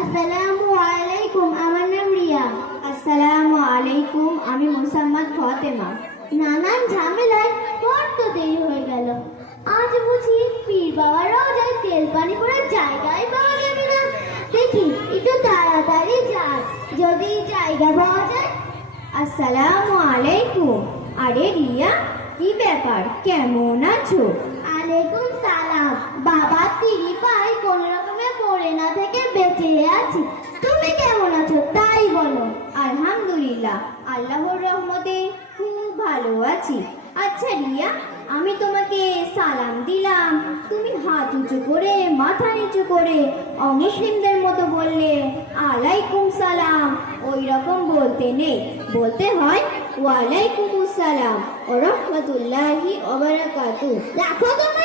আসসালামু আলাইকুম, আমার নাম রিয়া। আসসালামু আলাইকুম, আমি মুসাম্মদ ফাতেমা। নানান ঝামেলায় বড্ড দেরি হয়ে গেল। আজ বুঝি পীর বাবার রওজায় তেল পানি করার জায়গায় পাওয়া যাবে না। দেখি একটু তাড়াতাড়ি যাই, যদি জায়গা পাওয়া যায়। আসসালামু আলাইকুম। আরে রিয়া, কি ব্যাপার, কেমন আছো? আলাইকুম সালাম। বাবা তিরি পাই কোন রকমে পড়ে না থেকে বেঁচে আছি। তুমি কেমন আছো তাই বলো। আলহামদুলিল্লাহ, আল্লাহর রহমতে খুব ভালো আছি। আচ্ছা রিয়া, আমি তোমাকে সালাম দিলাম, তুমি হাত উঁচু করে মাথা নিচু করে অমুসলিমদের মতো বললে আলাইকুম সালাম। ওই রকম বলতে নেই, বলতে হয় ওয়ালাইকুম আসসালাম ওয়া রাহমাতুল্লাহি ওয়া বারাকাতুহু। রাখো তোমার